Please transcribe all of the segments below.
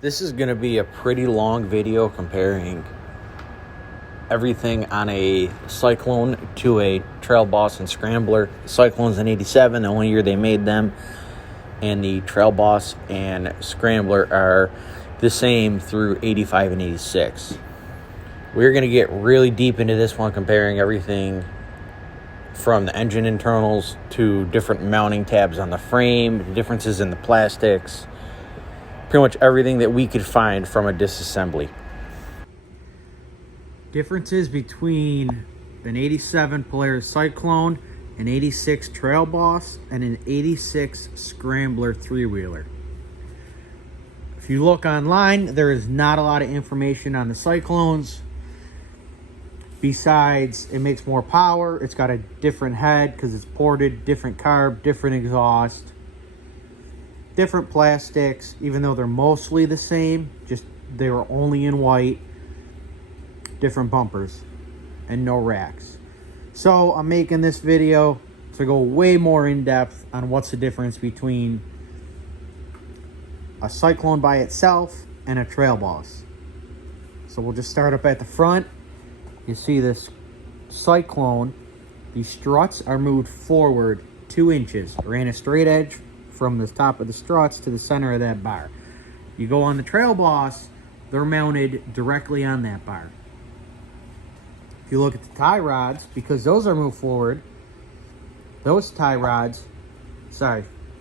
This is going to be a pretty long video comparing everything on a Cyclone to a Trailboss and Scrambler. Cyclone's in 87, the only year they made them, and the Trailboss and Scrambler are the same through 85 and 86. We're going to get really deep into this one, comparing everything from the engine internals to different mounting tabs on the frame, differences in the plastics, pretty much everything that we could find from a disassembly. Differences between an 87 Polaris Cyclone, an 86 Trailboss, and an 86 Scrambler three-wheeler. If you look online, there is not a lot of information on the Cyclones. Besides, it makes more power. It's got a different head because it's ported, different carb, different exhaust, different plastics, even though they're mostly the same, just they were only in white, different bumpers, and no racks. So I'm making this video to go way more in depth on what's the difference between a Cyclone by itself and a Trailboss. So we'll just start up at the front. You see this Cyclone, the struts are moved forward 2 inches. Ran a straight edge from the top of the struts to the center of that bar. You go on the Trailboss, they're mounted directly on that bar. If you look at the tie rods, because those are moved forward, those tie rods,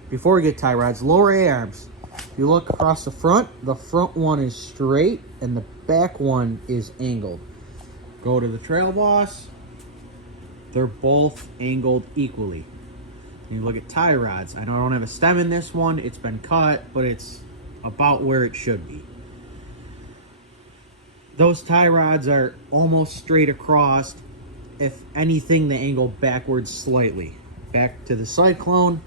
before we get tie rods, lower A-arms. If you look across the front one is straight and the back one is angled. Go to the Trailboss, they're both angled equally. You look at tie rods. I don't have a stem in this one. It's been cut, but it's about where it should be. Those tie rods are almost straight across. If anything, they angle backwards slightly. Back to the Cyclone,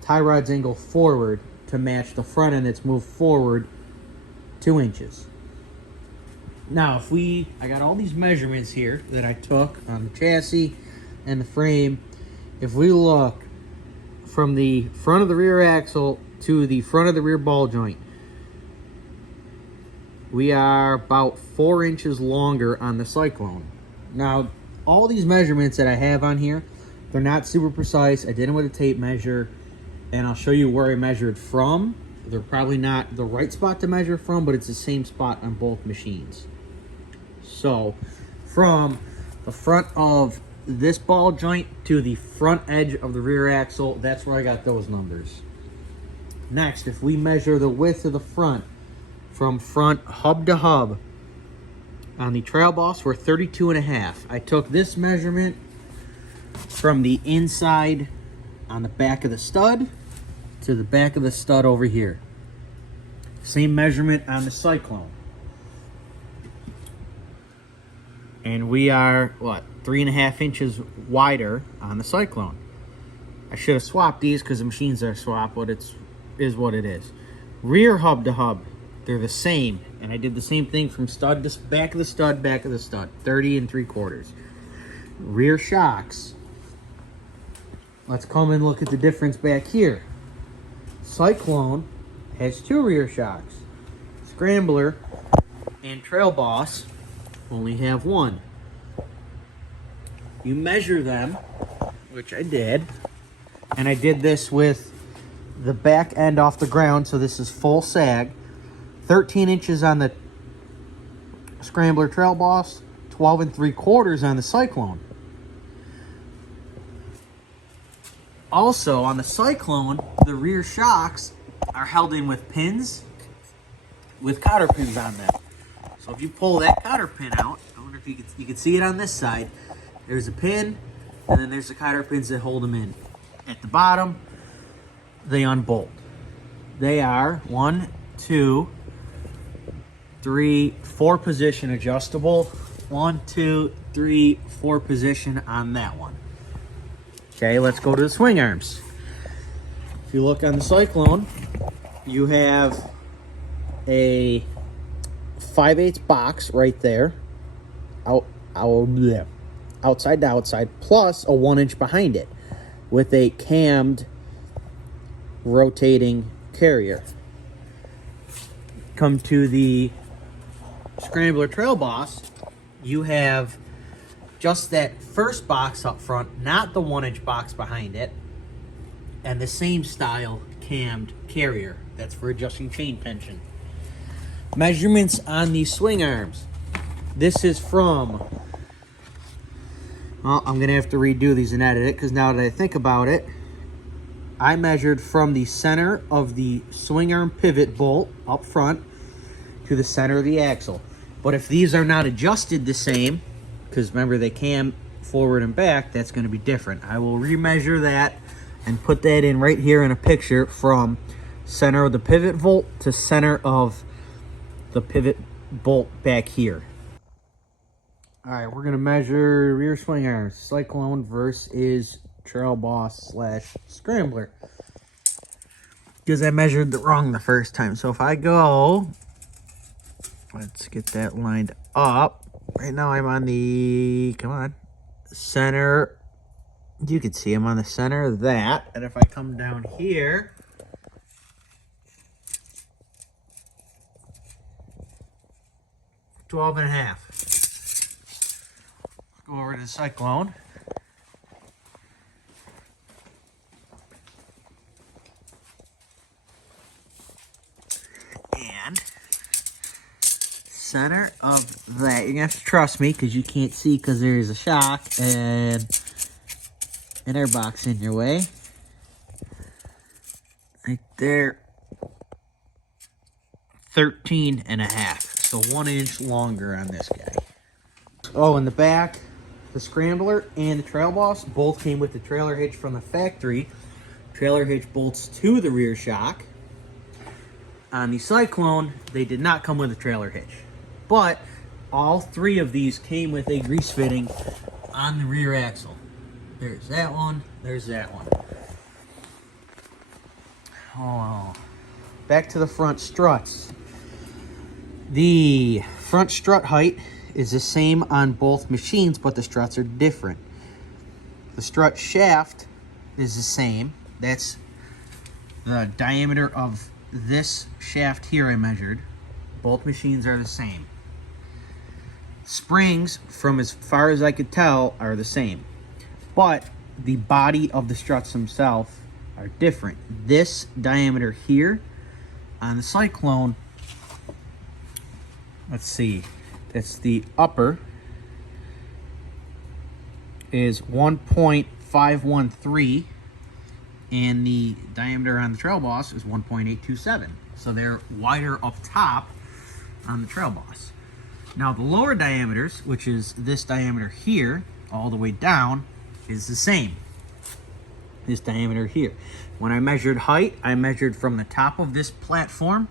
tie rods angle forward to match the front end that's moved forward 2 inches. Now, I got all these measurements here that I took on the chassis and the frame. If we look from the front of the rear axle to the front of the rear ball joint, we are about 4 inches longer on the Cyclone. Now, all these measurements that I have on here, they're not super precise. I did them with a tape measure, and I'll show you where I measured from. They're probably not the right spot to measure from, but it's the same spot on both machines. So, from the front of this ball joint to the front edge of the rear axle, that's where I got those numbers. Next, if we measure the width of the front from front hub to hub, on the Trailboss we're 32.5. I took this measurement from the inside on the back of the stud to the back of the stud over here. Same measurement on the Cyclone. And we are, 3.5 inches wider on the Cyclone. I should have swapped these because the machines are swapped, but it is what it is. Rear hub to hub, they're the same. And I did the same thing from stud to back of the stud, 30 3/4. Rear shocks. Let's come and look at the difference back here. Cyclone has 2 rear shocks. Scrambler and Trailboss only have 1. You measure them, which I did, and I did this with the back end off the ground, so this is full sag. 13 inches on the Scrambler Trailboss, 12 3/4 on the Cyclone. Also, on the Cyclone, the rear shocks are held in with pins, with cotter pins on them. So if you pull that cotter pin out, I wonder if you can see it on this side. There's a pin, and then there's the cotter pins that hold them in. At the bottom, they unbolt. They are 1, 2, 3, 4 position adjustable. 1, 2, 3, 4 position on that one. Okay, let's go to the swing arms. If you look on the Cyclone, you have a 5/8 box right there, outside to outside, plus a 1 inch behind it with a cammed rotating carrier. come to the Scrambler Trailboss, you have just that first box up front, not the 1-inch box behind it, and the same style cammed carrier. That's for adjusting chain tension. Measurements on the swing arms. This is from, well, I'm gonna have to redo these and edit it, because now that I think about it, I measured from the center of the swing arm pivot bolt up front to the center of the axle. But if these are not adjusted the same, because remember they cam forward and back, that's going to be different. I will remeasure that and put that in right here in a picture from center of the pivot bolt to center of the pivot bolt back here. All right, we're going to measure rear swing arms, Cyclone versus Trailboss / Scrambler, because I measured it wrong the first time. So if I go, let's get that lined up. Right now I'm on the, come on, center. You can see I'm on the center of that. And if I come down here, $12.5. Go over to the Cyclone. And center of that, you're gonna have to trust me because you can't see because there's a shock and an airbox in your way. Right there, 13.5. So 1 inch longer on this guy. Oh, in the back, the Scrambler and the Trailboss both came with the trailer hitch from the factory. Trailer hitch bolts to the rear shock. On the Cyclone, they did not come with a trailer hitch. But all three of these came with a grease fitting on the rear axle. There's that one, there's that one. Oh, back to the front struts. The front strut height is the same on both machines, but the struts are different. The strut shaft is the same. That's the diameter of this shaft here I measured. Both machines are the same. Springs, from as far as I could tell, are the same. But the body of the struts themselves are different. This diameter here on the Cyclone, let's see, that's the upper, is 1.513, and the diameter on the Trailboss is 1.827. So they're wider up top on the Trailboss. Now the lower diameters, which is this diameter here, all the way down, is the same. This diameter here. When I measured height, I measured from the top of this platform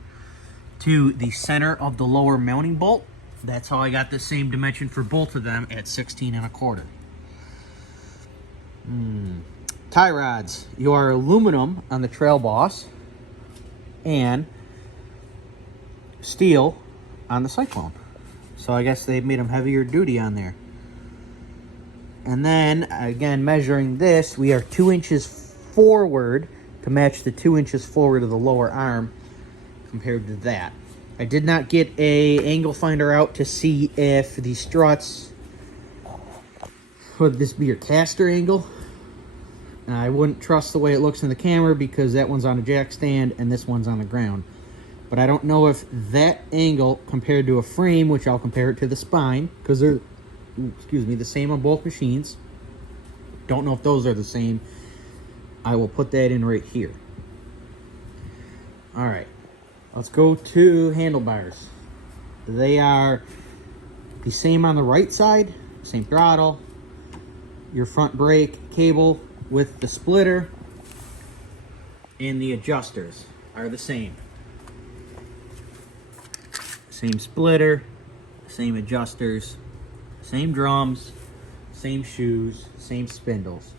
to the center of the lower mounting bolt. That's how I got the same dimension for both of them at 16.25. Tie rods. You are aluminum on the Trailboss and steel on the Cyclone. So I guess they made them heavier duty on there. And then, again, measuring this, we are 2 inches forward to match the 2 inches forward of the lower arm compared to that. I did not get a angle finder out to see if the struts, would this be your caster angle? I wouldn't trust the way it looks in the camera because that one's on a jack stand and this one's on the ground. But I don't know if that angle compared to a frame, which I'll compare it to the spine, because they're, excuse me, the same on both machines. Don't know if those are the same. I will put that in right here. All right, let's go to handlebars. They are the same on the right side, same throttle. Your front brake cable with the splitter and the adjusters are the same. Same splitter, same adjusters, same drums, same shoes, same spindles.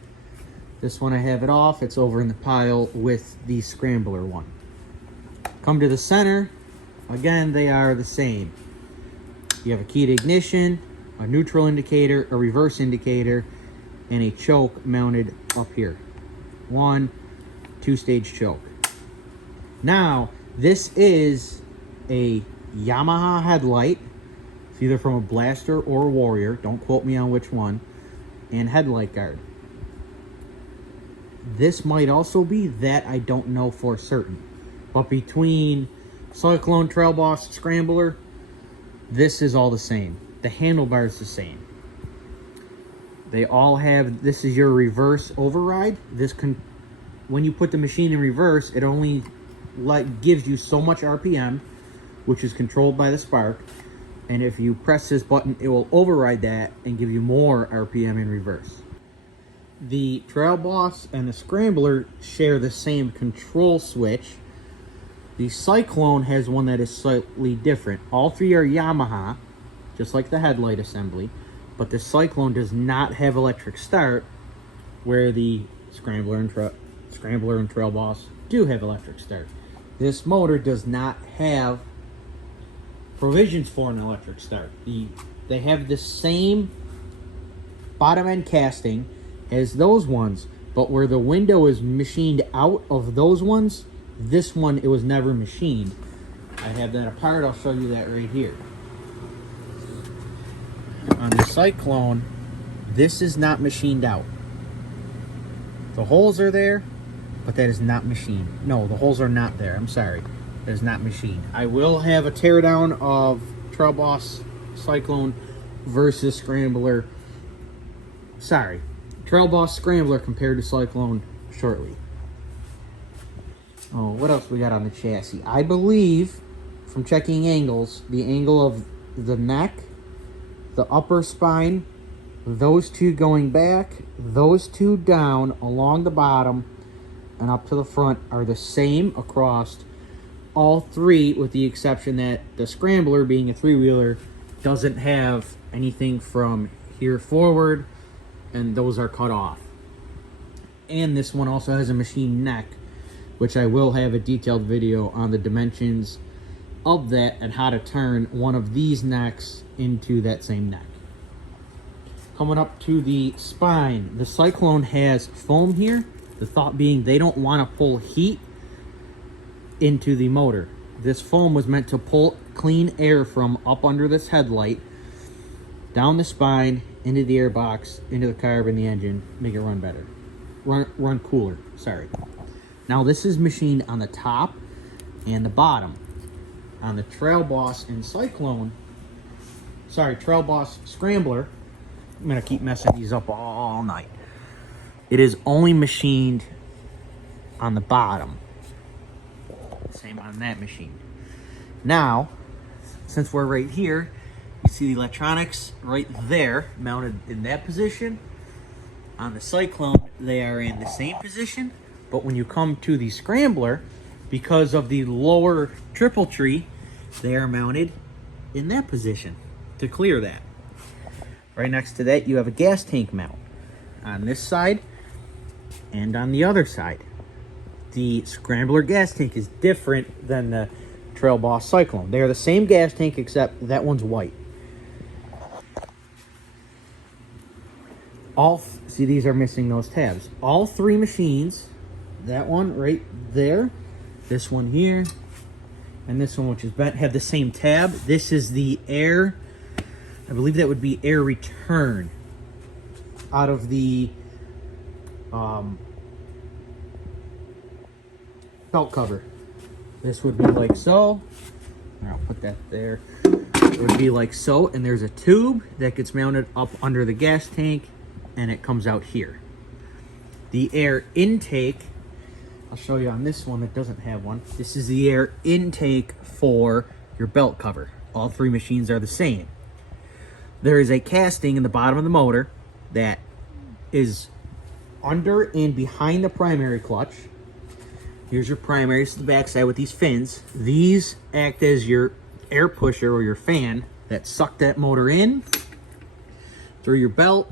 This one I have it off. It's over in the pile with the Scrambler one. Come to the center. Again, they are the same. You have a key to ignition, a neutral indicator, a reverse indicator, and a choke mounted up here. 1 2-stage choke. Now, this is a Yamaha headlight. It's either from a Blaster or a Warrior. Don't quote me on which one. And headlight guard. This might also be that, I don't know for certain. But between Cyclone, Trailboss, Scrambler, this is all the same. The handlebar's the same. They all have, this is your reverse override. When you put the machine in reverse, it only gives you so much RPM, which is controlled by the spark. And if you press this button, it will override that and give you more RPM in reverse. The Trailboss and the Scrambler share the same control switch. The Cyclone has one that is slightly different. All three are Yamaha, just like the headlight assembly, but the Cyclone does not have electric start, where the Scrambler and Trailboss do have electric start. This motor does not have provisions for an electric start. They have the same bottom end casting as those ones, but where the window is machined out of those ones, this one, it was never machined. I have that apart. I'll show you that right here. On the Cyclone, this is not machined out. The holes are there, but that is not machined. No, the holes are not there. I'm sorry. That is not machined. I will have a teardown of Trailboss Cyclone versus Scrambler. Sorry. Trailboss Scrambler compared to Cyclone shortly. Oh, what else we got on the chassis? I believe, from checking angles, the angle of the neck, the upper spine, those two going back, those two down along the bottom and up to the front are the same across all three, with the exception that the Scrambler, being a three-wheeler, doesn't have anything from here forward, and those are cut off. And this one also has a machined neck, which I will have a detailed video on the dimensions of that and how to turn one of these necks into that same neck. Coming up to the spine, the Cyclone has foam here. The thought being they don't want to pull heat into the motor. This foam was meant to pull clean air from up under this headlight, down the spine, into the airbox, into the carb and the engine, make it run better. Run cooler, sorry. Now this is machined on the top and the bottom. On the Trailboss and Cyclone, Trailboss Scrambler, I'm gonna keep messing these up all night. It is only machined on the bottom. Same on that machine. Now, since we're right here, you see the electronics right there, mounted in that position. On the Cyclone, they are in the same position, but when you come to the Scrambler, because of the lower triple tree, they are mounted in that position to clear that. Right next to that, you have a gas tank mount on this side and on the other side. The Scrambler gas tank is different than the Trailboss Cyclone. They are the same gas tank, except that one's white. See, these are missing those tabs. All three machines, that one right there, this one here, and this one, which is bent, have the same tab. This is the air, I believe that would be air return out of the belt cover. This would be like so. I'll put that there. It would be like so, and there's a tube that gets mounted up under the gas tank, and it comes out here. The air intake, I'll show you on this one that doesn't have one. This is the air intake for your belt cover. All three machines are the same. There is a casting in the bottom of the motor that is under and behind the primary clutch. Here's your primary, this is the backside with these fins. These act as your air pusher or your fan that suck that motor in through your belt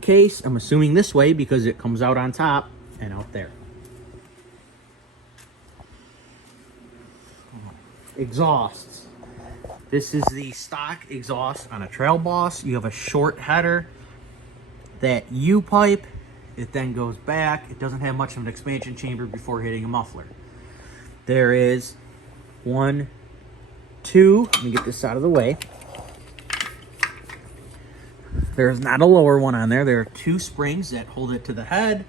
case. I'm assuming this way because it comes out on top and out there. Exhausts. This is the stock exhaust on a Trailboss. You have a short header that U-pipe. It then goes back. It doesn't have much of an expansion chamber before hitting a muffler. There is 1, two, let me get this out of the way. There's not a lower one on there. There are two springs that hold it to the head,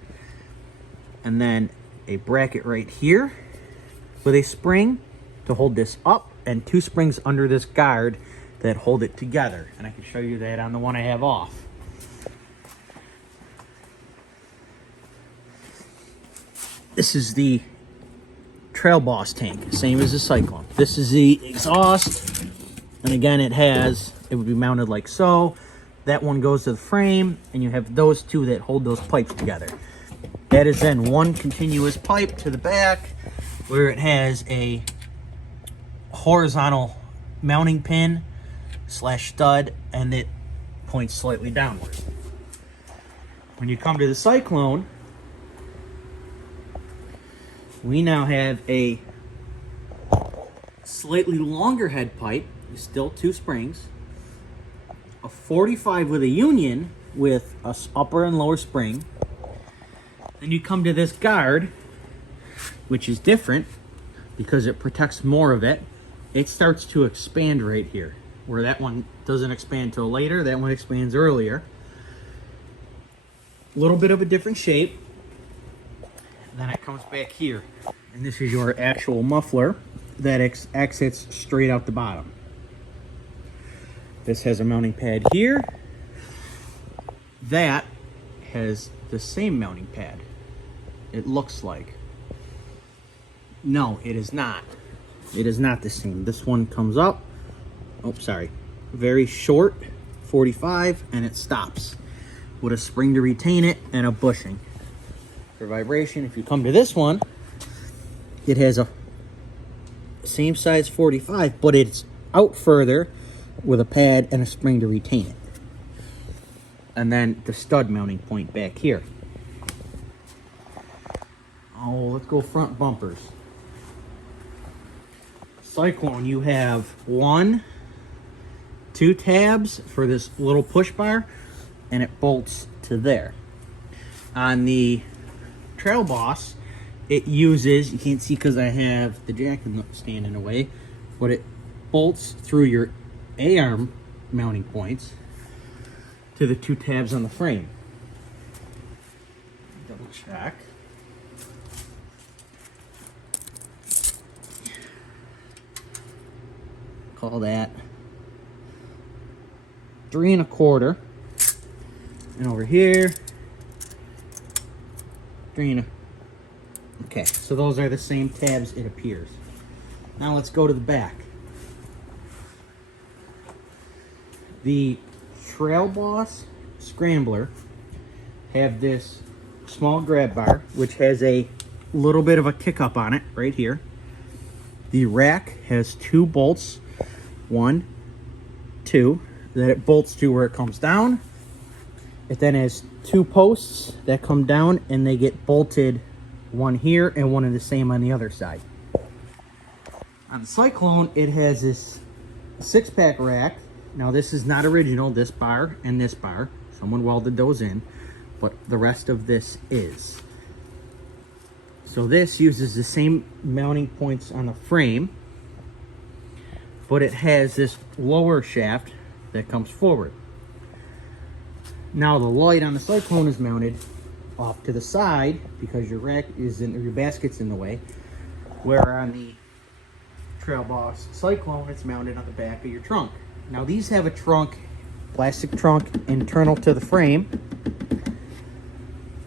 and then a bracket right here with a spring to hold this up, and two springs under this guard that hold it together. And I can show you that on the one I have off. This is the Trailboss tank, same as the Cyclone. This is the exhaust, and again it would be mounted like so. That one goes to the frame, and you have those two that hold those pipes together. That is then one continuous pipe to the back, where it has a horizontal mounting pin / stud, and it points slightly downward. When you come to the Cyclone, we now have a slightly longer head pipe, still two springs, a 45 with a union with a upper and lower spring. Then you come to this guard, which is different because it protects more of it. It starts to expand right here, where that one doesn't expand till later, that one expands earlier. A little bit of a different shape. Then it comes back here, and this is your actual muffler that exits straight out the bottom. This has a mounting pad here. That has the same mounting pad, it looks like. No, it is not. It is not the same. This one comes up, oh sorry, very short, 45, and it stops with a spring to retain it and a bushing for vibration. If you come to this one, it has a same size 45, but it's out further with a pad and a spring to retain it. And then the stud mounting point back here. Oh, let's go front bumpers. Cyclone, you have 1, 2 tabs for this little push bar, and it bolts to there. On the Trailboss, it uses, you can't see because I have the jacket stand in the way, but it bolts through your A-arm mounting points to the 2 tabs on the frame. Double check. Call that 3 1/4, and over here 3 1/4. Okay, so those are the same tabs, it appears. Now let's go to the back. The Trailboss Scrambler have this small grab bar, which has a little bit of a kick up on it right here. The rack has 2 bolts, 1, 2, that it bolts to where it comes down. It then has 2 posts that come down, and they get bolted, one here and one of the same on the other side. On the Cyclone, it has this 6-pack rack. Now this is not original, this bar and this bar. Someone welded those in, but the rest of this is. So this uses the same mounting points on the frame, but it has this lower shaft that comes forward. Now the light on the Cyclone is mounted off to the side because your rack is in, or your basket's in the way, where on the Trailboss Cyclone it's mounted on the back of your trunk. Now these have a trunk, plastic trunk internal to the frame.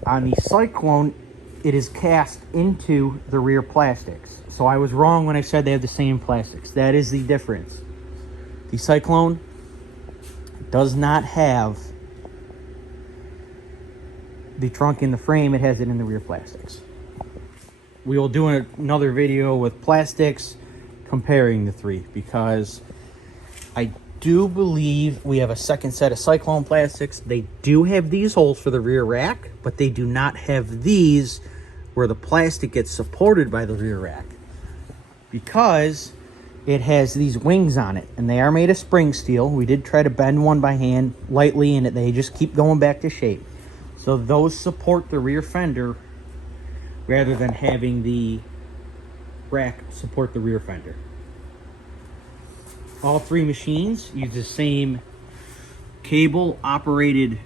On the Cyclone, it is cast into the rear plastics. So I was wrong when I said they have the same plastics. That is the difference. The Cyclone does not have the trunk in the frame, it has it in the rear plastics. We will do another video with plastics comparing the 3, because I do believe we have a second set of Cyclone plastics. They do have these holes for the rear rack, but they do not have these where the plastic gets supported by the rear rack, because it has these wings on it, and they are made of spring steel. We did try to bend one by hand lightly, and they just keep going back to shape. So those support the rear fender rather than having the rack support the rear fender. All three machines use the same cable operated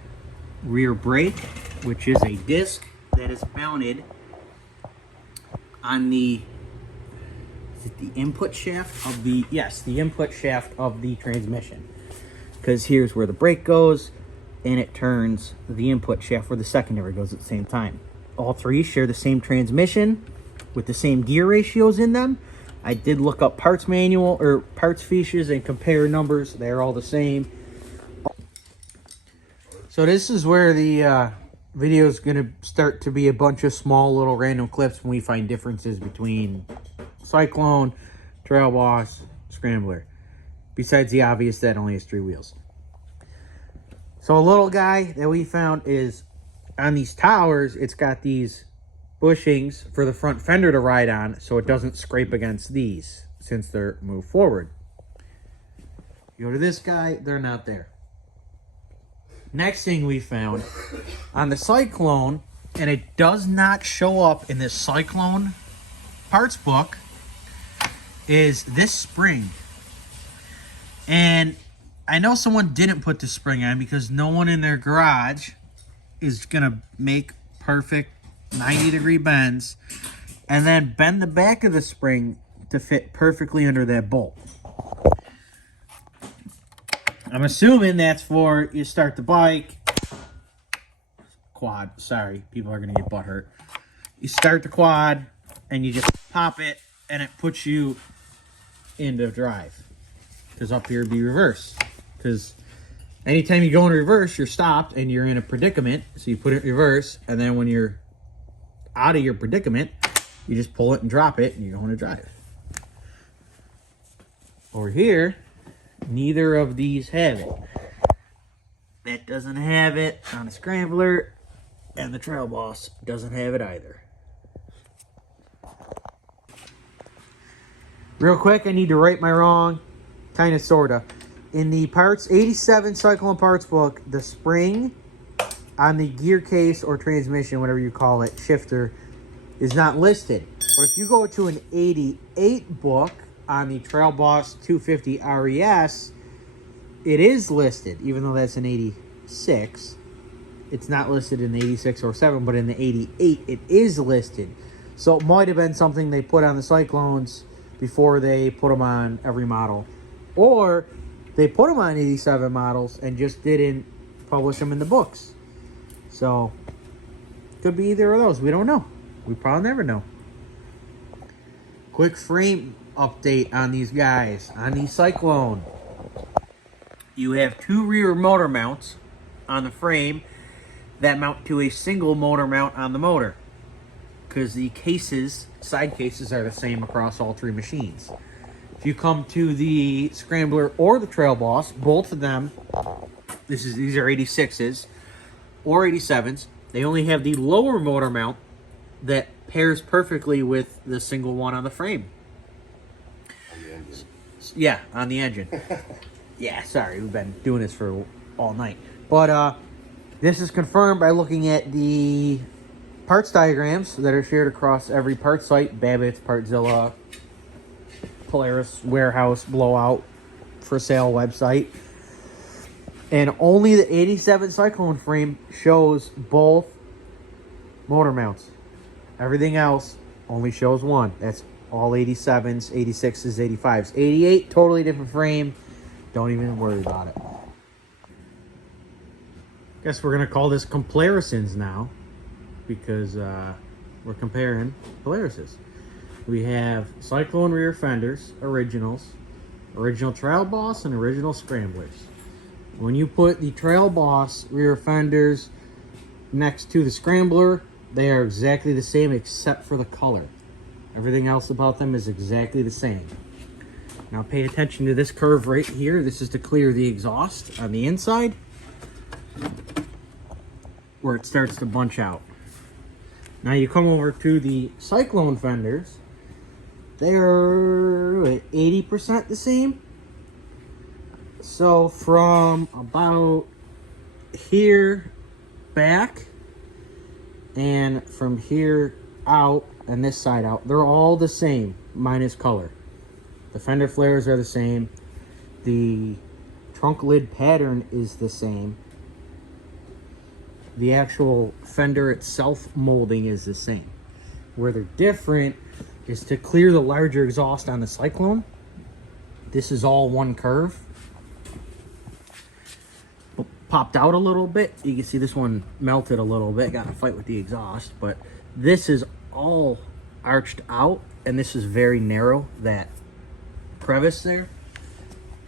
rear brake, which is a disc that is mounted on the input shaft of the, yes, the input shaft of the transmission. Because here's where the brake goes, and it turns the input shaft where the secondary goes at the same time. All three share the same transmission with the same gear ratios in them. I did look up parts manual or parts fiches and compare numbers. They're all the same. So this is where the video is going to start to be a bunch of small little random clips when we find differences between Cyclone, Trailboss, Scrambler. Besides the obvious that it only has 3 wheels. So a little guy that we found is on these towers, it's got these bushings for the front fender to ride on so it doesn't scrape against these since they're moved forward. You go to this guy, they're not there. Next thing we found on the Cyclone, and it does not show up in this Cyclone parts book, is this spring. And I know someone didn't put the spring on because no one in their garage is gonna make perfect 90-degree bends and then bend the back of the spring to fit perfectly under that bolt. I'm assuming that's for you start the bike, quad, sorry, people are gonna get butt hurt. You start the quad and you just pop it and it puts you into drive. Because up here would be reverse. Because anytime you go in reverse, you're stopped and you're in a predicament. So you put it in reverse, and then when you're out of your predicament, you just pull it and drop it, and you're going to drive. Over here, neither of these have it. That doesn't have it on the Scrambler, and the Trailboss doesn't have it either. Real quick, I need to right my wrong. Kind of, sort of. In the parts 87 Cyclone parts book, the spring on the gear case or transmission, whatever you call it, shifter, is not listed. But if you go to an 88 book on the Trailboss 250 RES, it is listed, even though that's an 86. It's not listed in the 86 or 7, but in the 88, it is listed. So it might have been something they put on the Cyclones before they put them on every model. Or they put them on 87 models and just didn't publish them in the books. So, could be either of those. We don't know. We probably never know. Quick frame update on these guys. On the Cyclone, you have 2 rear motor mounts on the frame that mount to a single motor mount on the motor. Because the cases, side cases, are the same across all 3 machines. If you come to the Scrambler or the Trailboss, both of them, these are 86s or 87s. They only have the lower motor mount that pairs perfectly with the single one on the frame. On the engine. Yeah, on the engine. Yeah, sorry, we've been doing this for all night. But this is confirmed by looking at the parts diagrams that are shared across every parts site, Babbitt's, Partzilla, Polaris Warehouse Blowout for sale website. And only the 87 Cyclone frame shows both motor mounts. Everything else only shows one. That's all 87s, 86s, 85s. 88, totally different frame. Don't even worry about it. Guess we're going to call this comparisons now, because we're comparing Polarises. We have Cyclone rear fenders, originals, original Trailboss, and original Scramblers. When you put the Trailboss rear fenders next to the Scrambler, they are exactly the same except for the color. Everything else about them is exactly the same. Now pay attention to this curve right here. This is to clear the exhaust on the inside, where it starts to bunch out. Now you come over to the Cyclone fenders. They're 80% the same. So from about here back and from here out and this side out, they're all the same minus color. The fender flares are the same. The trunk lid pattern is the same. The actual fender itself molding is the same. Where they're different is to clear the larger exhaust on the Cyclone. This is all one curve. Popped out a little bit. You can see this one melted a little bit. Got in a fight with the exhaust. But this is all arched out. And this is very narrow. That crevice there.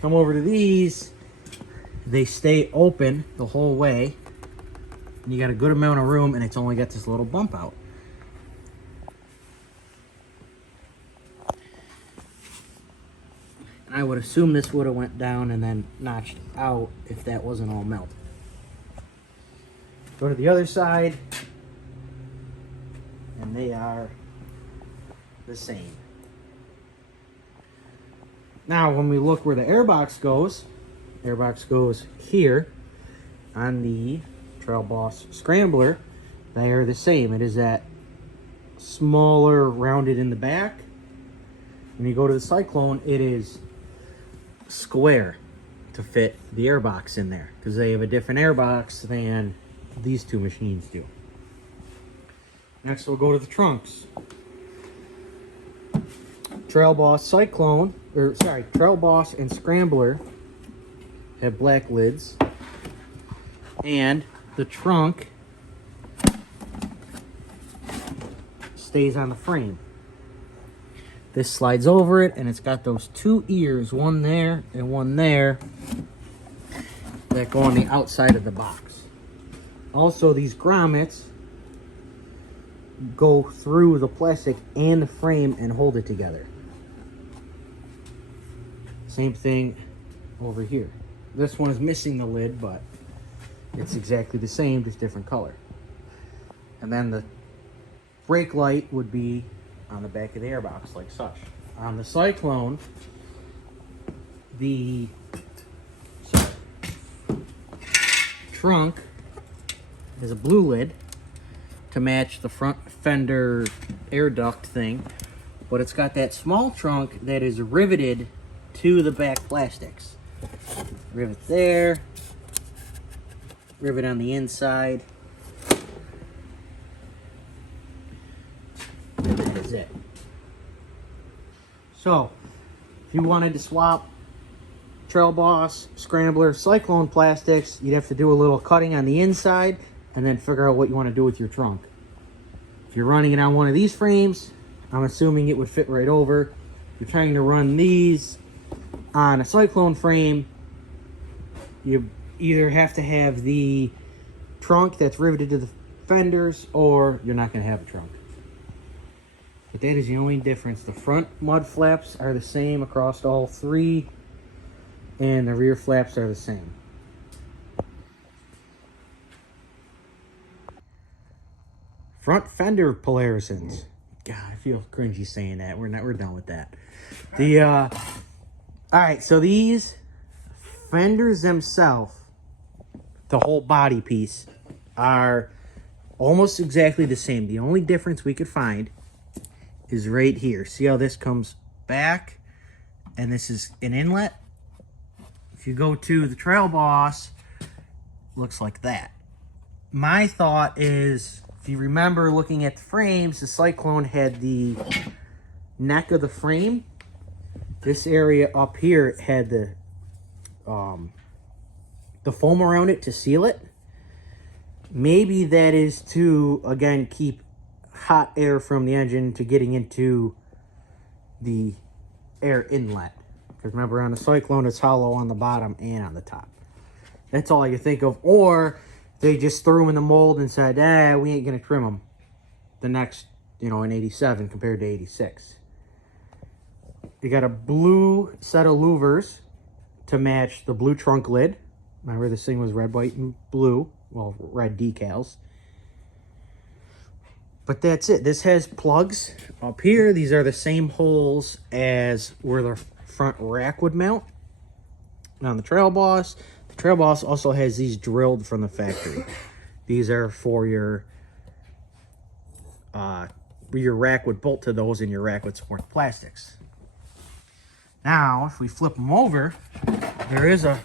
Come over to these. They stay open the whole way. And you got a good amount of room. And it's only got this little bump out. I would assume this would have went down and then notched out if that wasn't all melted. Go to the other side, and they are the same. Now, when we look where the airbox goes here on the Trailboss Scrambler. They are the same. It is that smaller, rounded in the back. When you go to the Cyclone, it is square to fit the airbox in there because they have a different airbox than these two machines do. Next we'll go to the trunks. Trailboss and Scrambler have black lids, and the trunk stays on the frame. This slides over it, and it's got those two ears, one there and one there, that go on the outside of the box. Also, these grommets go through the plastic and the frame and hold it together. Same thing over here. This one is missing the lid, but it's exactly the same, just different color. And then the brake light would be on the back of the airbox, like such. On the Cyclone, the trunk has a blue lid to match the front fender air duct thing, but it's got that small trunk that is riveted to the back plastics. Rivet there, rivet on the inside. And that is it. So, if you wanted to swap Trailboss, Scrambler, Cyclone plastics, you'd have to do a little cutting on the inside and then figure out what you want to do with your trunk. If you're running it on one of these frames, I'm assuming it would fit right over. If you're trying to run these on a Cyclone frame, you either have to have the trunk that's riveted to the fenders, or you're not going to have a trunk. But that is the only difference. The front mud flaps are the same across all three, and the rear flaps are the same. Front fender Polarisons. God, I feel cringy saying that. We're done with that. All right, so these fenders themselves, the whole body piece, are almost exactly the same. The only difference we could find is right here. See how this comes back, and this is an inlet? If you go to the Trailboss, looks like that. My thought is, if you remember looking at the frames, the Cyclone had the neck of the frame. This area up here had the foam around it to seal it. Maybe that is to, again, keep hot air from the engine to getting into the air inlet. Because remember, on the Cyclone, it's hollow on the bottom and on the top. That's all I can think of. Or they just threw them in the mold and said, we ain't going to trim them the next, in 87 compared to 86. You got a blue set of louvers to match the blue trunk lid. Remember, this thing was red, white, and blue. Well, red decals. But that's it. This has plugs up here. These are the same holes as where the front rack would mount. And on the Trailboss also has these drilled from the factory. These are for your rack would bolt to those, and your rack would support the plastics. Now, if we flip them over, there is a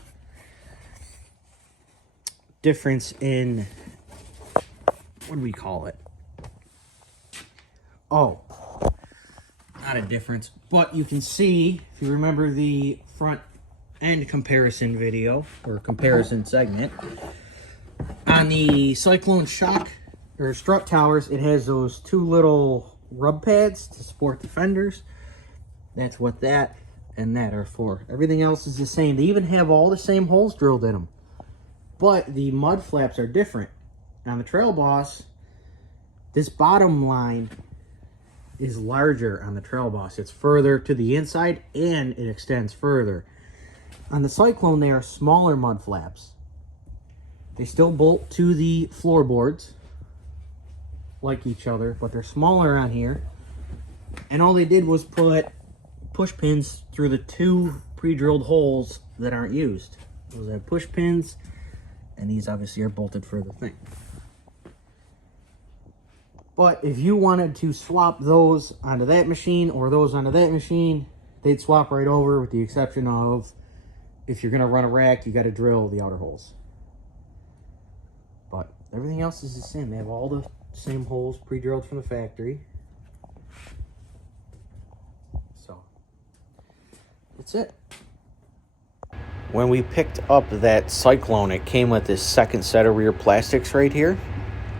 difference in, what do we call it? Oh, not a difference, but you can see, if you remember the front end comparison video or comparison segment, on the Cyclone shock or strut towers, it has those two little rub pads to support the fenders. That's what that and that are for. Everything else is the same. They even have all the same holes drilled in them, but the mud flaps are different. On the Trailboss, this bottom line is larger on the Trailboss. It's further to the inside and it extends further. On the Cyclone, they are smaller mud flaps. They still bolt to the floorboards like each other, but they're smaller on here. And all they did was put push pins through the two pre-drilled holes that aren't used. Those have push pins, and these obviously are bolted for the thing. But if you wanted to swap those onto that machine or those onto that machine, they'd swap right over, with the exception of, if you're going to run a rack, you got to drill the outer holes. But everything else is the same. They have all the same holes pre-drilled from the factory. So that's it. When we picked up that Cyclone, it came with this second set of rear plastics right here.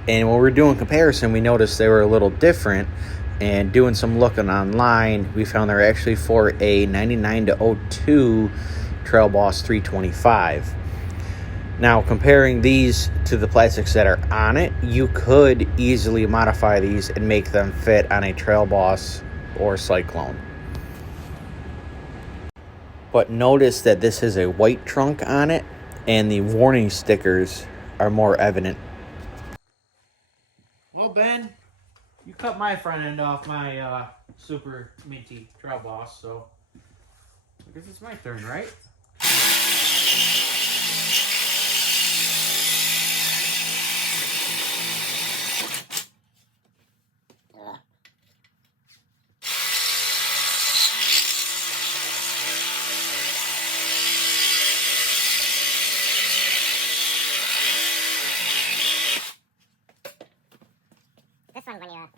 And when we were doing comparison, we noticed they were a little different. And doing some looking online, we found they're actually for a 99 to 02 Trailboss 325. Now, comparing these to the plastics that are on it, you could easily modify these and make them fit on a Trailboss or Cyclone. But notice that this has a white trunk on it, and the warning stickers are more evident. Well, Ben, you cut my front end off my super minty Trailboss, so I guess it's my turn, right? This one when you're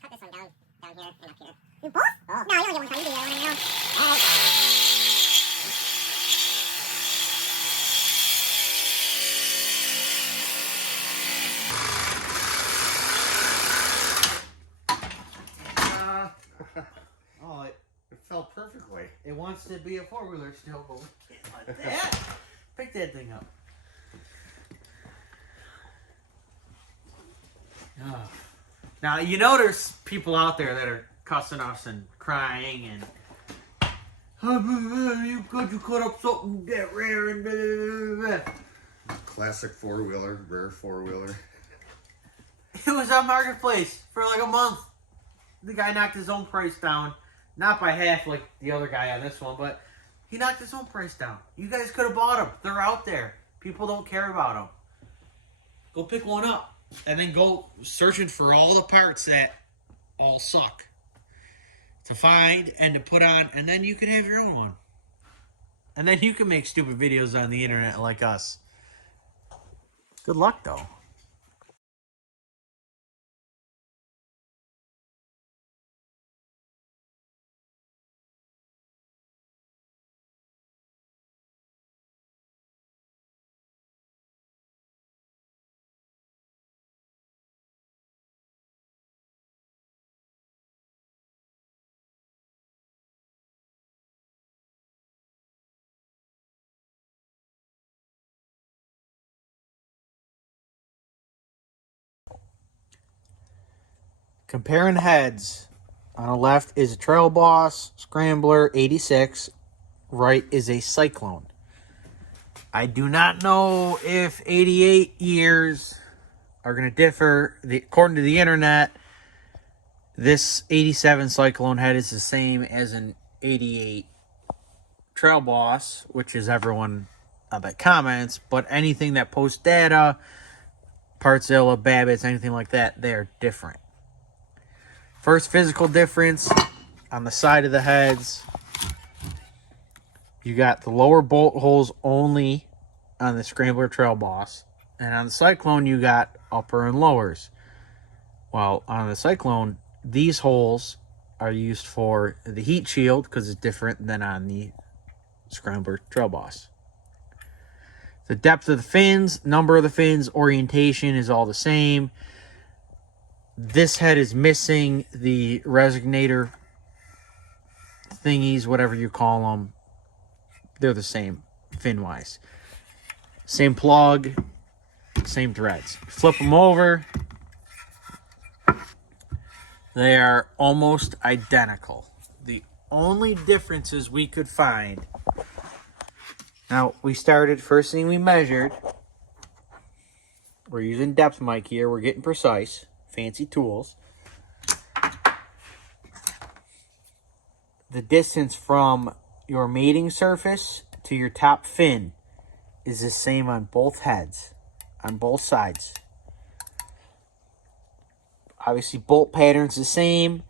cut this one down here and up here. You both? Oh. No, you only get one time. You do the other one now. Oh, it fell perfectly. It wants to be a four-wheeler still, but we can't let that. Pick that thing up. Oh. Now, you know there's people out there that are cussing us and crying and, oh, you cut up something that rare and blah, blah, blah, blah. Classic four-wheeler, rare four-wheeler. It was on Marketplace for like a month. The guy knocked his own price down. Not by half like the other guy on this one, but he knocked his own price down. You guys could have bought them. They're out there. People don't care about them. Go pick one up. And then go searching for all the parts that all suck to find and to put on. And then you can have your own one. And then you can make stupid videos on the internet like us. Good luck, though. Comparing heads, on the left is a Trailboss Scrambler 86. Right is a Cyclone. I do not know if 88 years are going to differ. According to the internet, this 87 Cyclone head is the same as an 88 Trailboss, which is everyone that comments. But anything that posts data Partzilla, Babbitt's, anything like that, they're different. First physical difference on the side of the heads. You got the lower bolt holes only on the Scrambler Trailboss. And on the Cyclone, you got upper and lowers. Well, on the Cyclone, these holes are used for the heat shield because it's different than on the Scrambler Trailboss. The depth of the fins, number of the fins, orientation is all the same. This head is missing the resonator thingies, whatever you call them. They're the same fin-wise. Same plug, same threads. Flip them over. They are almost identical. The only differences we could find. Now, we started, first thing we measured. We're using depth mic here. We're getting precise. Fancy tools. The distance from your mating surface to your top fin is the same on both heads, on both sides. Obviously, bolt pattern's the same.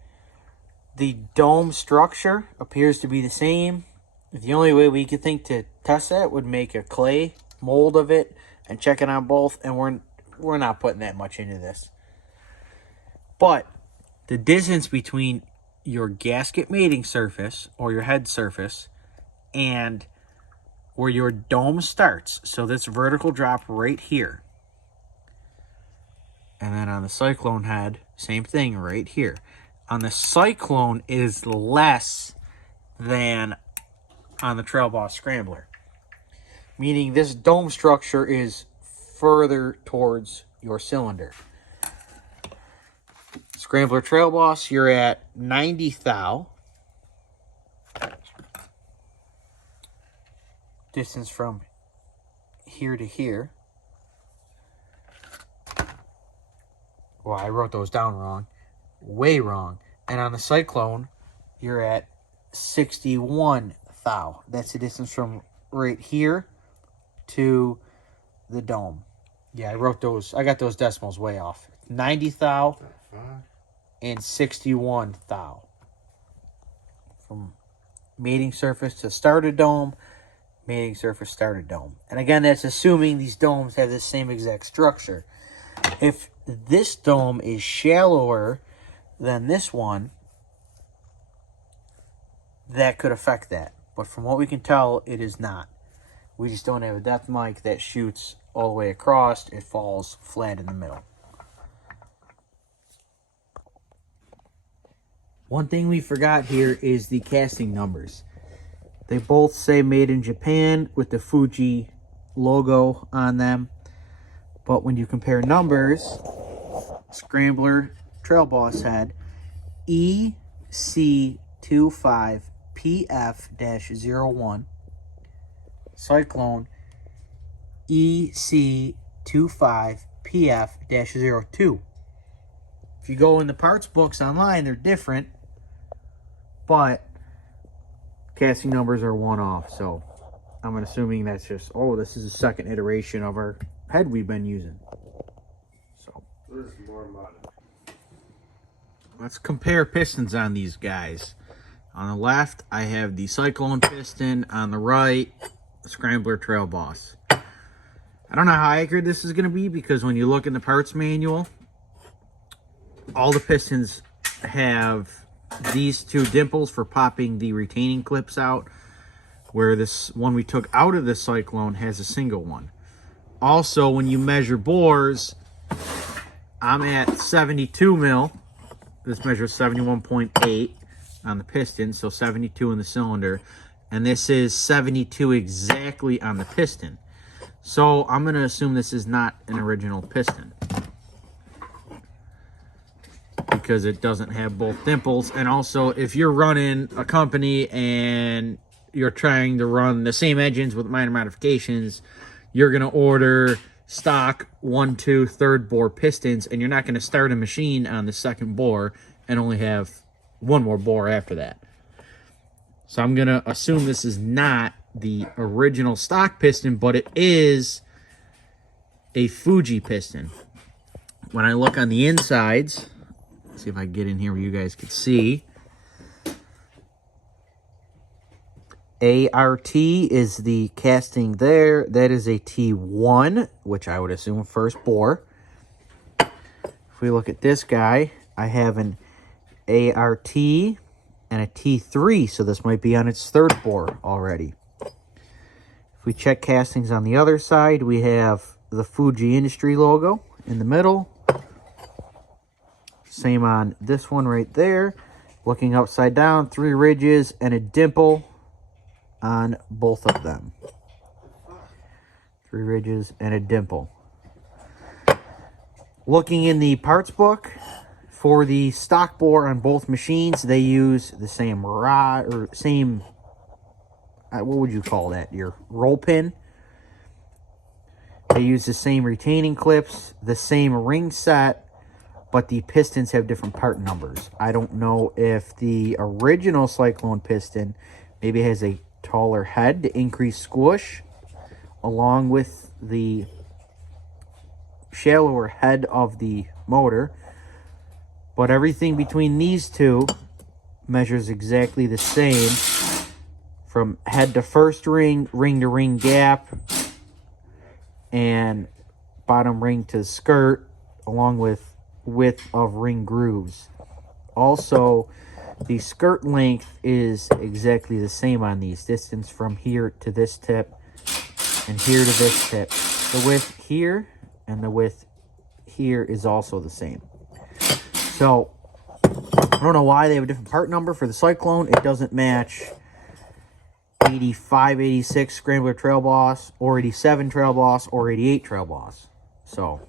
The dome structure appears to be the same. The only way we could think to test that would make a clay mold of it and check it on both, and we're not putting that much into this. But the distance between your gasket mating surface or your head surface and where your dome starts, so this vertical drop right here, and then on the Cyclone head, same thing right here. On the Cyclone is less than on the Trailboss Scrambler, meaning this dome structure is further towards your cylinder. Scrambler Trailboss, you're at 90 thou. Distance from here to here. Well, I wrote those down wrong. Way wrong. And on the Cyclone, you're at 61 thou. That's the distance from right here to the dome. Yeah, I wrote those. I got those decimals way off. 90 thou and 61 thou. From mating surface to started dome, mating surface started dome. And again, that's assuming these domes have the same exact structure. If this dome is shallower than this one, that could affect that. But from what we can tell, it is not. We just don't have a depth mic that shoots all the way across. It falls flat in the middle. One thing we forgot here is the casting numbers. They both say made in Japan with the Fuji logo on them. But when you compare numbers, Scrambler Trailboss head EC25PF-01, Cyclone EC25PF-02. If you go in the parts books online, they're different, but casting numbers are one off. So I'm assuming that's just, oh, this is the second iteration of our head we've been using. So let's compare pistons on these guys. On the left, I have the Cyclone piston. On the right, the Scrambler Trailboss. I don't know how accurate this is going to be because when you look in the parts manual, all the pistons have these two dimples for popping the retaining clips out, where this one we took out of the Cyclone has a single one. Also, when you measure bores, I'm at 72 mil. This measures 71.8 on the piston, so 72 in the cylinder. And this is 72 exactly on the piston. So I'm going to assume this is not an original piston, because it doesn't have both dimples. And also, if you're running a company and you're trying to run the same engines with minor modifications, you're going to order stock 1, 2, third bore pistons, and you're not going to start a machine on the second bore and only have one more bore after that. So I'm going to assume this is not the original stock piston, but it is a Fuji piston. when I look on the insides, see if I can get in here where you guys can see. ART is the casting there. That is a T1, which I would assume first bore. If we look at this guy, I have an ART and a T3, so this might be on its third bore already. If we check castings on the other side, we have the Fuji Industry logo in the middle. Same on this one right there. Looking upside down, 3 ridges and a dimple on both of them. 3 ridges and a dimple. Looking in the parts book, for the stock bore on both machines, they use the same rod, or same, what would you call that? Your roll pin. They use the same retaining clips, the same ring set, but the pistons have different part numbers. I don't know if the original Cyclone piston maybe has a taller head to increase squish, along with the shallower head of the motor. But everything between these two measures exactly the same, from head to first ring, ring to ring gap, and bottom ring to skirt, along with width of ring grooves. Also, the skirt length is exactly the same on these. Distance from here to this tip and here to this tip. The width here and the width here is also the same. So, I don't know why they have a different part number for the Cyclone. It doesn't match 85, 86 Scrambler Trailboss, or 87 Trailboss, or 88 Trailboss. So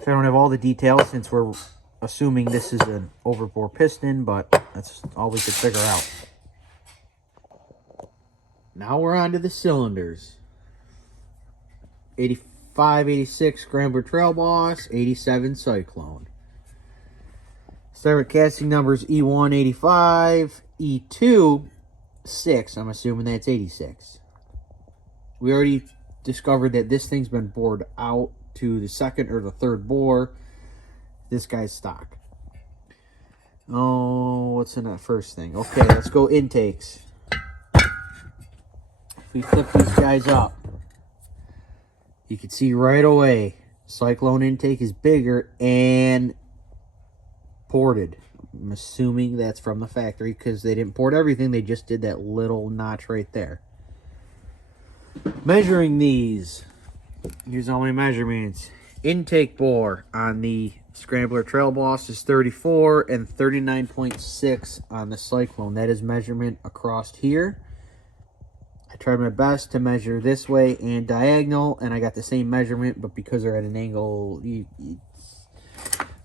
I don't have all the details since we're assuming this is an overbore piston, but that's all we could figure out. Now we're on to the cylinders. 85, 86 Scrambler Trailboss, 87 Cyclone. Start with casting numbers E1, 85, E2, 6. I'm assuming that's 86. We already discovered that this thing's been bored out to the second or the third bore. This guy's stock. Oh, what's in that first thing? Okay, let's go intakes. If we flip these guys up, you can see right away Cyclone intake is bigger and ported. I'm assuming that's from the factory because they didn't port everything. They just did that little notch right there. Measuring these. Here's all my measurements. Intake bore on the Scrambler Trailboss is 34 and 39.6 on the Cyclone. That is measurement across here. I tried my best to measure this way and diagonal, and I got the same measurement, but because they're at an angle,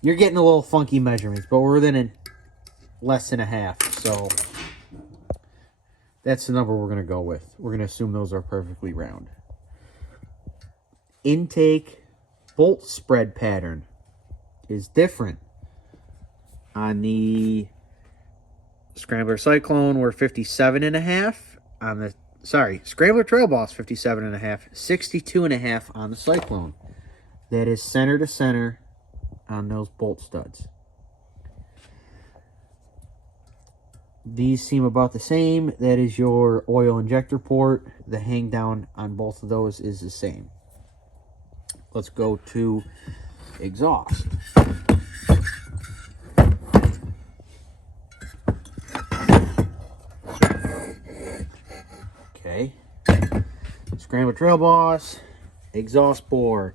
you're getting a little funky measurements, but we're within less than a half, so that's the number we're going to go with. We're going to assume those are perfectly round. Intake bolt spread pattern is different. On the Scrambler Cyclone, we're 57.5. On the, Scrambler Trailboss, 57.5. 62.5 on the Cyclone. That is center to center on those bolt studs. These seem about the same. That is your oil injector port. The hang down on both of those is the same. Let's go to exhaust. Okay. Scrambler Trailboss exhaust bore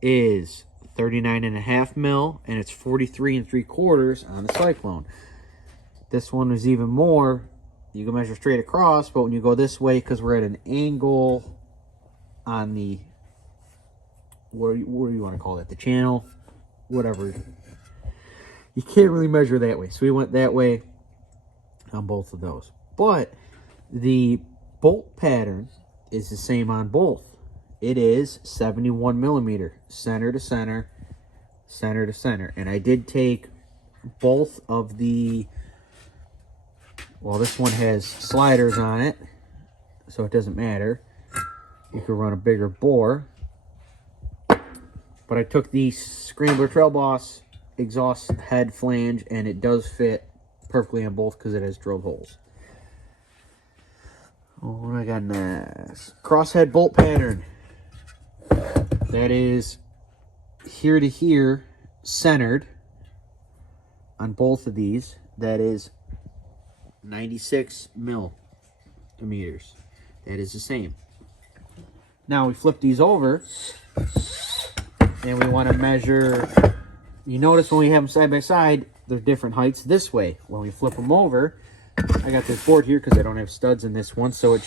is 39.5 mil, and it's 43 3/4 on the Cyclone. This one is even more. You can measure straight across, but when you go this way, because we're at an angle on the, what do you want to call that? The channel, whatever. You can't really measure that way. So we went that way on both of those. But the bolt pattern is the same on both. It is 71 millimeter, center to center, center to center. And I did take both of the, well, this one has sliders on it, so it doesn't matter. You could run a bigger bore. But I took the Scrambler Trailboss exhaust head flange, and it does fit perfectly on both because it has drilled holes. Oh, what do I got next? Crosshead bolt pattern. That is here to here, centered on both of these. That is 96 millimeters. That is the same. Now we flip these over, and we want to measure. You notice when we have them side by side, they're different heights this way. When we flip them over, I got this board here because I don't have studs in this one, so it's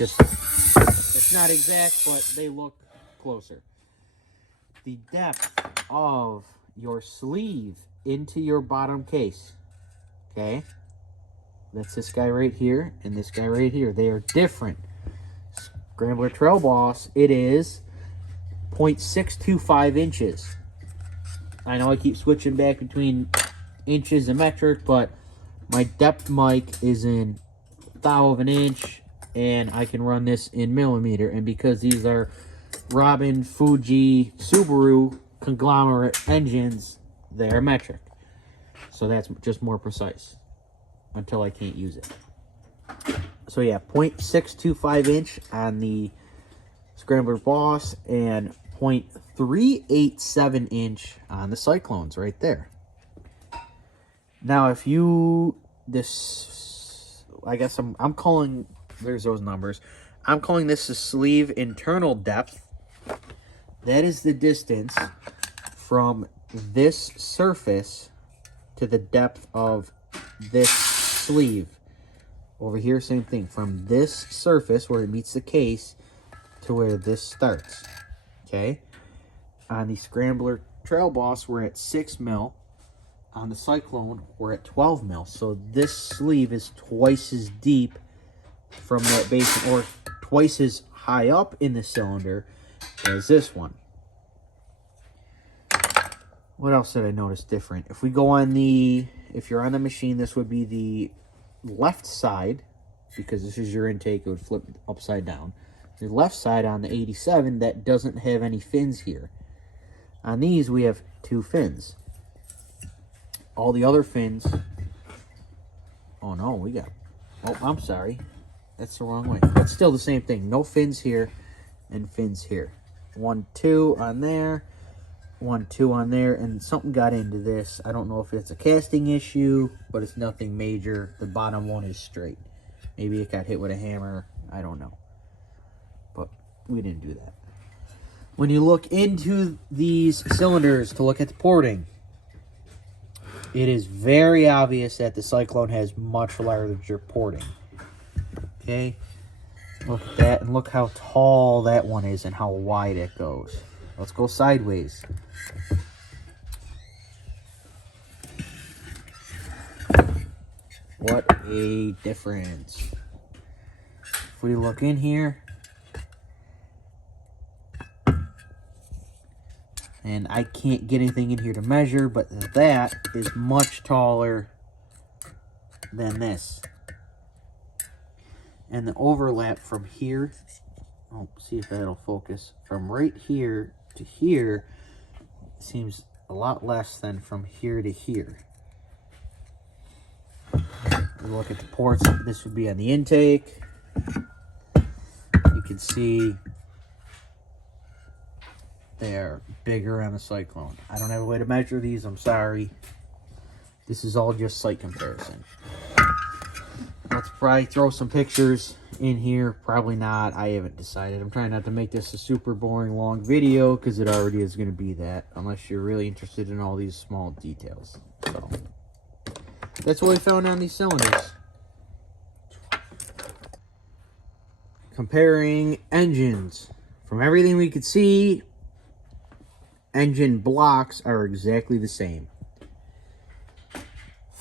not exact, but they look closer. The depth of your sleeve into your bottom case, okay? That's this guy right here and this guy right here. They are different. Scrambler Trailboss, it is 0.625 inches. I know I keep switching back between inches and metric, but my depth mic is in thou of an inch, and I can run this in millimeter. And because these are Robin, Fuji, Subaru conglomerate engines, they are metric. So that's just more precise until I can't use it. So yeah, 0.625 inch on the Scrambler Boss and 0.387 inch on the Cyclones right there. Now, if you, I guess I'm calling, there's those numbers. I'm calling this the sleeve internal depth. That is the distance from this surface to the depth of this sleeve. Over here, same thing. From this surface where it meets the case to where this starts. Okay? On the Scrambler Trailboss, we're at 6 mil. On the Cyclone, we're at 12 mil. So this sleeve is twice as deep from that base, or twice as high up in the cylinder as this one. What else did I notice different? If we go on the, if you're on the machine, this would be the left side, because this is your intake, it would flip upside down. The left side on the 87, that doesn't have any fins here. On these, we have 2 fins. All the other fins, oh no, we got, oh, I'm sorry. That's the wrong way. That's still the same thing. No fins here and fins here. 1, 2 on there. 1, 2 on there, and something got into this. I don't know if it's a casting issue, but it's nothing major. The bottom one is straight. Maybe it got hit with a hammer. I don't know. But we didn't do that. When you look into these cylinders to look at the porting, it is very obvious that the Cyclone has much larger porting. Okay? Look at that, and look how tall that one is and how wide it goes. Let's go sideways. What a difference. If we look in here, and I can't get anything in here to measure, but that is much taller than this. And the overlap from here, oh, see if that'll focus, from right here to here seems a lot less than from here to here. We look at the ports, this would be on the intake. You can see they're bigger on the Cyclone. I don't have a way to measure these, I'm sorry. This is all just sight comparison. Let's probably throw some pictures in here. Probably not. I haven't decided. I'm trying not to make this a super boring long video because it already is going to be that, unless you're really interested in all these small details. So that's what we found on these cylinders. Comparing engines. From everything we could see, engine blocks are exactly the same.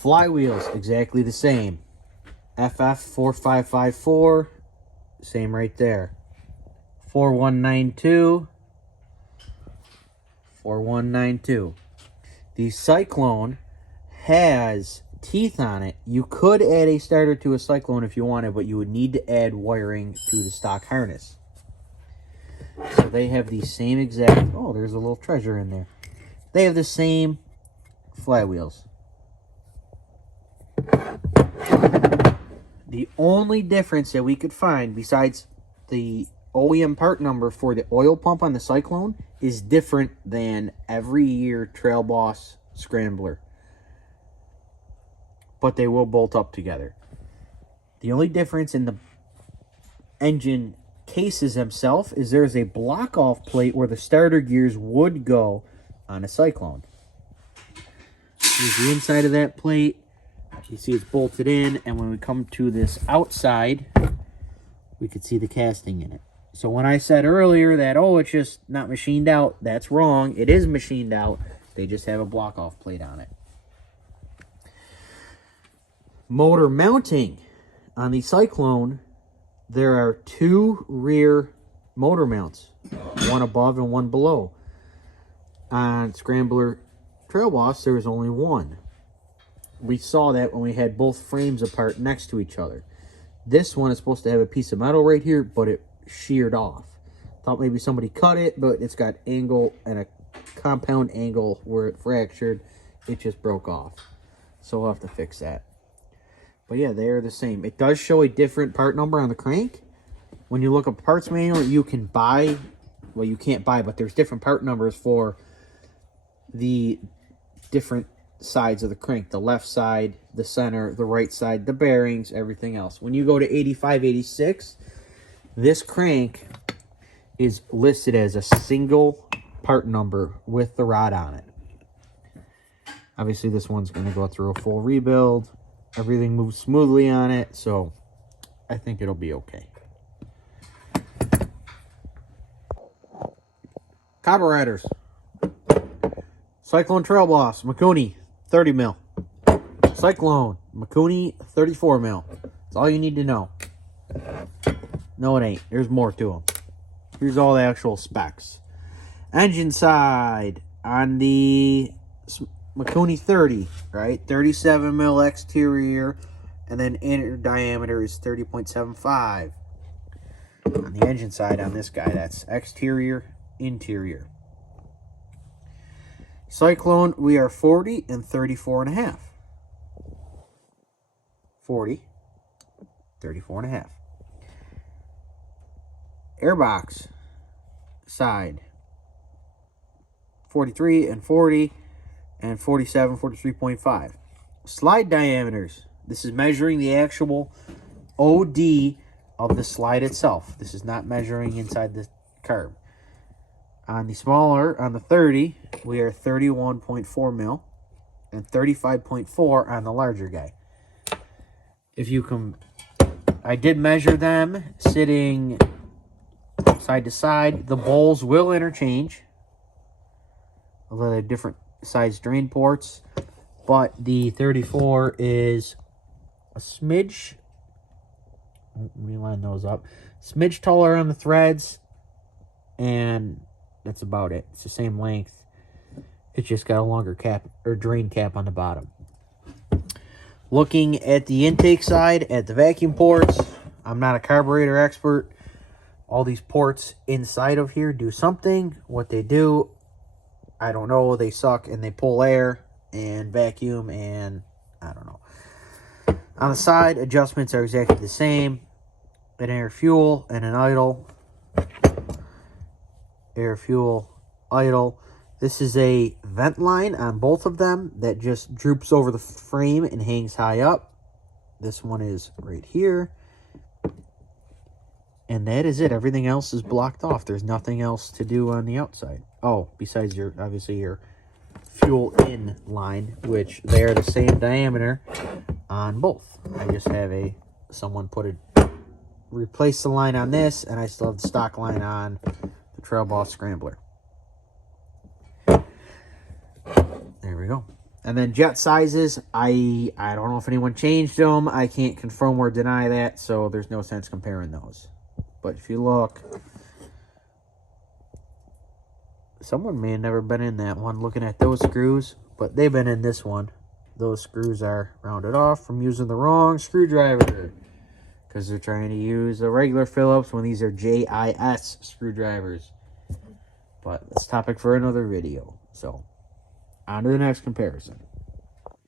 Flywheels, exactly the same. FF4554, same right there. 4192, 4192. The Cyclone has teeth on it. You could add a starter to a Cyclone if you wanted, but you would need to add wiring to the stock harness. So they have the same exact, oh, there's a little treasure in there. They have the same flywheels. The only difference that we could find besides the OEM part number for the oil pump on the Cyclone is different than every year Trailboss Scrambler. But they will bolt up together. The only difference in the engine cases themselves is there's a block off plate where the starter gears would go on a Cyclone. Here's the inside of that plate. You see it's bolted in, and when we come to this outside, we could see the casting in it. So when I said earlier that, oh, it's just not machined out, that's wrong. It is machined out. They just have a block off plate on it. Motor mounting on the Cyclone, there are 2 rear motor mounts, one above and one below. On Scrambler Trailboss, there was only one. We saw that when we had both frames apart next to each other. This one is supposed to have a piece of metal right here, but it sheared off. Thought maybe somebody cut it, but it's got angle and a compound angle where it fractured. It just broke off. So we'll have to fix that. But yeah, they are the same. It does show a different part number on the crank. When you look up parts manual, you can buy, well, you can't buy, but there's different part numbers for the different sides of the crank. The left side, the center, the right side, the bearings, everything else. When you go to 85, 86, this crank is listed as a single part number with the rod on it. Obviously, this one's going to go through a full rebuild. Everything moves smoothly on it, so I think it'll be okay. Carburetors. Cyclone Trailboss, Mikuni, 30 mil. Cyclone, Mikuni, 34 mil. That's all you need to know. No, it ain't. There's more to them. Here's all the actual specs. Engine side on the Mikuni 30, right? 37 mil exterior, and then inner diameter is 30.75. On the engine side on this guy, that's exterior, interior. Cyclone, we are 40 and 34 and a half. 40, 34 and a half. Airbox side, 43 and 40 and 47, 43.5. Slide diameters. This is measuring the actual OD of the slide itself. This is not measuring inside the carb. On the smaller, on the 30, we are 31.4 mil and 35.4 on the larger guy. If you come, I did measure them sitting side to side. The bowls will interchange, although they have different size drain ports, but the 34 is a smidge, let me line those up, smidge taller on the threads, and that's about it. It's the same length. It's just got a longer cap or drain cap on the bottom. Looking at the intake side, at the vacuum ports, I'm not a carburetor expert. All these ports inside of here do something. What they do, I don't know. They suck and they pull air and vacuum, and I don't know. On the side, adjustments are exactly the same. An air fuel and an idle. Air fuel, idle. This is a vent line on both of them that just droops over the frame and hangs high up. This one is right here. And that is it. Everything else is blocked off. There's nothing else to do on the outside. Oh, besides your, obviously, your fuel in line, which they are the same diameter on both. I just have someone replace the line on this, and I still have the stock line on the Trailboss Scrambler. There we go. And then jet sizes, I don't know if anyone changed them. I can't confirm or deny that, so there's no sense comparing those. But if you look, someone may have never been in that one looking at those screws, but they've been in this one. Those screws are rounded off from using the wrong screwdriver, because they're trying to use a regular Phillips when these are JIS screwdrivers. But that's a topic for another video. So On to the next comparison.